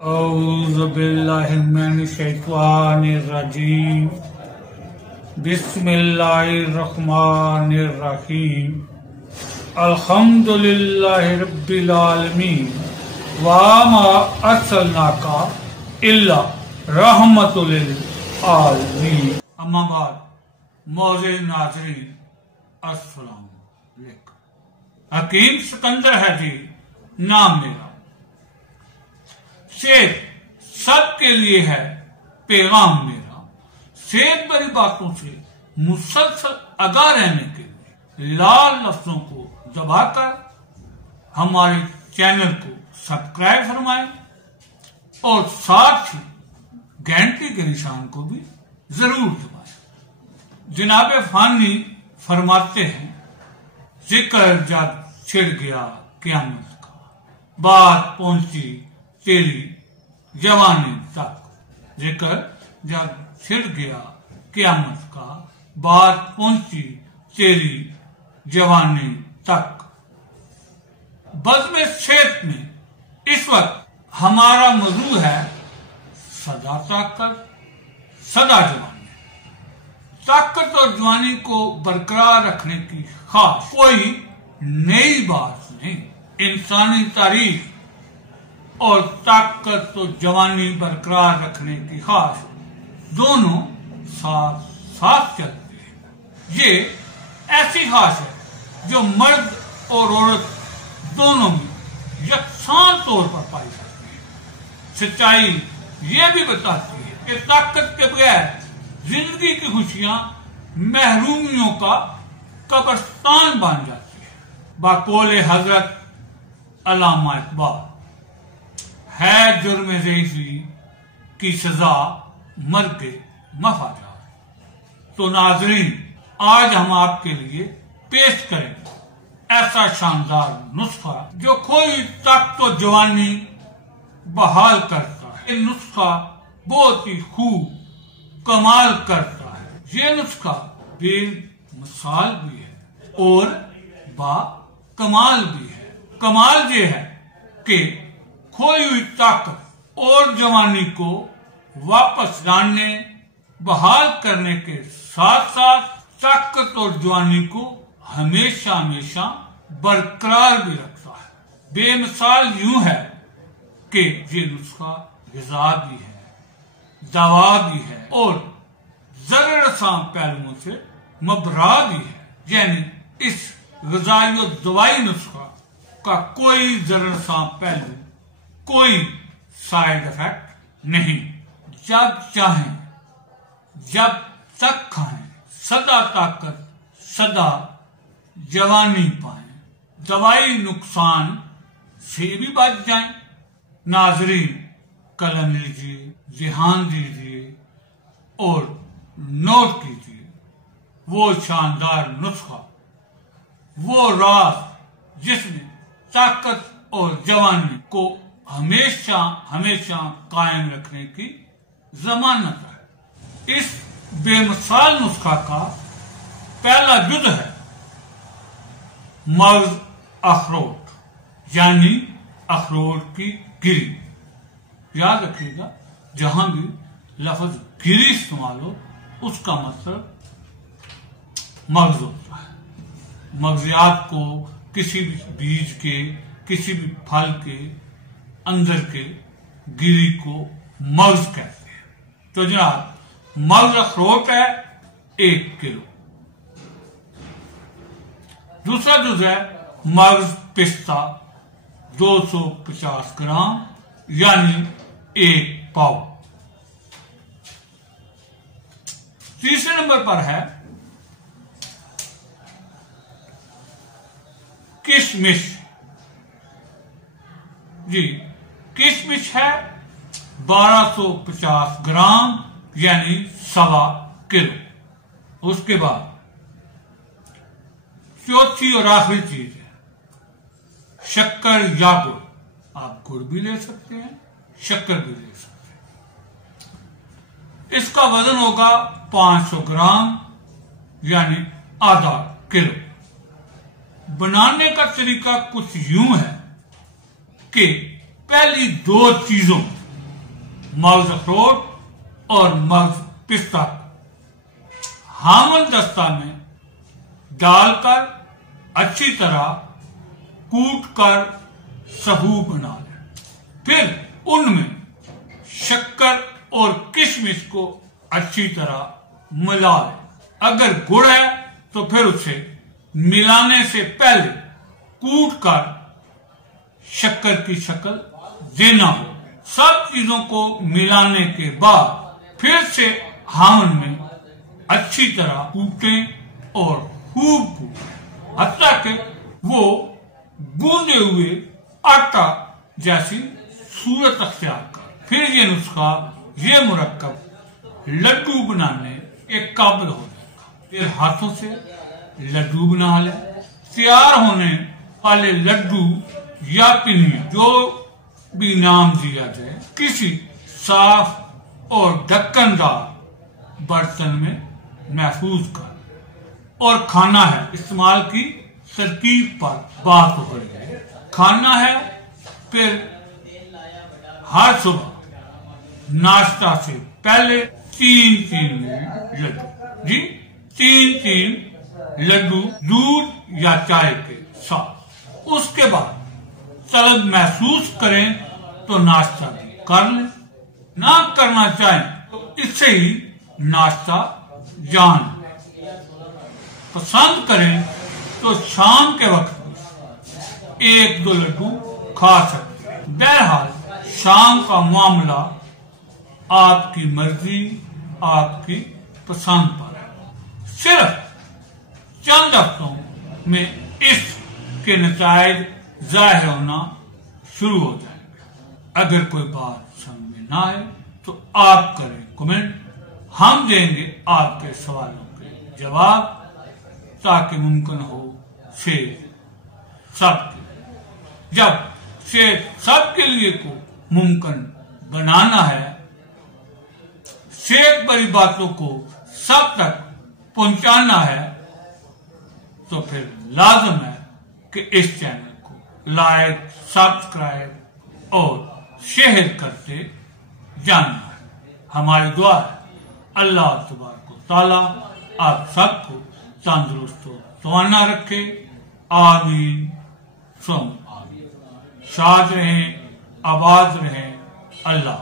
اعوذ باللہ من الشیطان الرجیم بسم اللہ الرحمن الرحیم الحمدللہ رب العالمین وما ارسلناک الا رحمۃ للعالمین۔ اما بعد، معزز ناظرین السلام علیکم۔ حکیم سکندر ہے جی نام میرا، صرف سب کے لیے ہے پیغام میرا، صرف بڑی باتوں سے مسلسل آگاہ رہنے کے لیے لال لفظوں کو دبا کر ہمارے چینل کو سبسکرائب فرمائیں اور ساتھ ہی گھنٹی کے نشان کو بھی ضرور دبائیں۔ جناب فانی فرماتے ہیں، ذکر جب چھڑ گیا قیامت کا، بات پہنچی تیری جوانی تک۔ ذکر جب چھڑ گیا قیامت کا، بات پہنچی تیری جوانی تک۔ بزم صحت میں اس وقت ہمارا موضوع ہے سدا طاقت سدا جوانی۔ طاقت اور جوانی کو برقرار رکھنے کی خاص کوئی نئی بات نہیں۔ انسانی تاریخ اور طاقت و جوانی برقرار رکھنے کی خواہش دونوں ساتھ ساتھ چلتے ہیں۔ یہ ایسی خواہش ہے جو مرد اور عورت دونوں میں یکساں طور پر پائی جاتی ہے۔ سچائی یہ بھی بتاتی ہے کہ طاقت کے بغیر زندگی کی خوشیاں محرومیوں کا قبرستان بن جاتی ہے۔ بقول حضرت علامہ اقبال، ہے جرم ضعیفی کی سزا مرگ مفاجات۔ تو ناظرین، آج ہم آپ کے لیے پیش کریں ایسا شاندار نسخہ جو کوئی طاقت و جوانی بحال کرتا ہے۔ یہ نسخہ بہت ہی خوب کمال کرتا ہے۔ یہ نسخہ بے مثال بھی ہے اور با کمال بھی ہے۔ کمال یہ ہے کہ کھوئی ہوئی طاقت اور جوانی کو واپس لانے بحال کرنے کے ساتھ ساتھ طاقت اور جوانی کو ہمیشہ ہمیشہ برقرار بھی رکھتا ہے۔ بے مثال یوں ہے کہ یہ نسخہ غذا بھی ہے، دوا بھی ہے اور ضرر رساں پہلوؤں سے مبرا بھی ہے۔ یعنی اس غذائی و دوائی نسخہ کا کوئی ضرر رساں پہلو، کوئی سائیڈ افیکٹ نہیں۔ جب چاہیں جب تک کھائیں، سدا طاقت سدا جوانی پائیں، دوائی نقصان سے بھی بچ جائیں۔ ناظرین، قلم لیجیے، ذہن دیجیے اور نوٹ کیجیے وہ شاندار نسخہ، وہ راز جس میں طاقت اور جوانی کو ہمیشہ ہمیشہ قائم رکھنے کی ضمانت ہے۔ اس بے مثال نسخہ کا پہلا جز ہے مغز اخروٹ، یعنی اخروٹ کی گری۔ یاد رکھیے گا، جہاں بھی لفظ گری استعمال ہو اس کا مطلب مغز ہوتا ہے۔ مغزیات کو کسی بھی بیج کے، کسی بھی پھل کے اندر کے گری کو مغز کہتے ہیں۔ تو جناب، مغز اخروٹ ہے 1 کلو۔ دوسرا جز ہے مغز پستہ 250 گرام، یعنی 1 پاؤ۔ تیسرے نمبر پر ہے کشمش۔ جی، کشمش ہے 1250 گرام، یعنی 1.25 کلو۔ اس کے بعد چوتھی اور آخری چیز ہے شکر یا گڑ۔ آپ گڑ بھی لے سکتے ہیں، شکر بھی لے سکتے ہیں۔ اس کا وزن ہوگا 500 گرام، یعنی آدھا کلو۔ بنانے کا طریقہ کچھ یوں ہے کہ پہلی 2 چیزوں مغز اخروٹ اور مغز پستہ ہامن دستہ میں ڈال کر اچھی طرح کوٹ کر سہو بنا لیں. پھر ان میں شکر اور کشمش کو اچھی طرح ملا لیں. اگر گڑ ہے تو پھر اسے ملانے سے پہلے کوٹ کر شکر کی شکل دینا ہو. سب چیزوں کو ملانے کے بعد پھر سے ہامن میں اچھی طرح کوٹیں اور خوب کوٹیں حتیٰ کہ وہ گوندے ہوئے آٹا جیسی صورت اختیار کر. پھر یہ نسخہ، یہ مرکب لڈو بنانے کے قابل ہو جائے گا. پھر ہاتھوں سے لڈو بنا لیں. تیار ہونے والے لڈو یا پنی جو بھی نام دیا جائے کسی صاف اور ڈھکن دار برتن میں محفوظ کر اور کھانا ہے. استعمال کی ترکیب پر بات ہو رہی ہے. کھانا ہے پھر ہر صبح ناشتہ سے پہلے 3 لڈو، 3 لڈو دودھ یا چائے کے ساتھ. اس کے بعد طلب محسوس کریں تو ناشتہ بھی کر لیں. نہ کرنا چاہیں تو اس سے ہی ناشتہ جان لیں. پسند کریں تو شام کے وقت 1-2 لڈو کھا سکتے ہیں. بہرحال شام کا معاملہ آپ کی مرضی، آپ کی پسند پر ہے. صرف چند ہفتوں میں اس کے نتائج ظاہر ہونا شروع ہو جائیں گے. اگر کوئی بات سمجھ میں نہ آئے تو آپ کریں کمنٹ. ہم دیں گے آپ کے سوالوں کے جواب تاکہ ممکن ہو صحت سب کے لیے. جب صحت سب کے لیے کو ممکن بنانا ہے، صحت بڑی باتوں کو سب تک پہنچانا ہے، تو پھر لازم ہے کہ اس چینل کو لائک، سبسکرائب اور شیئر کرتے جانا ہے. ہماری دعا ہے اللہ تبارک و تعالی آپ سب کو تندرست و توانا رکھے. آمین ثم آمین. شاد رہیں، آباد رہیں. اللہ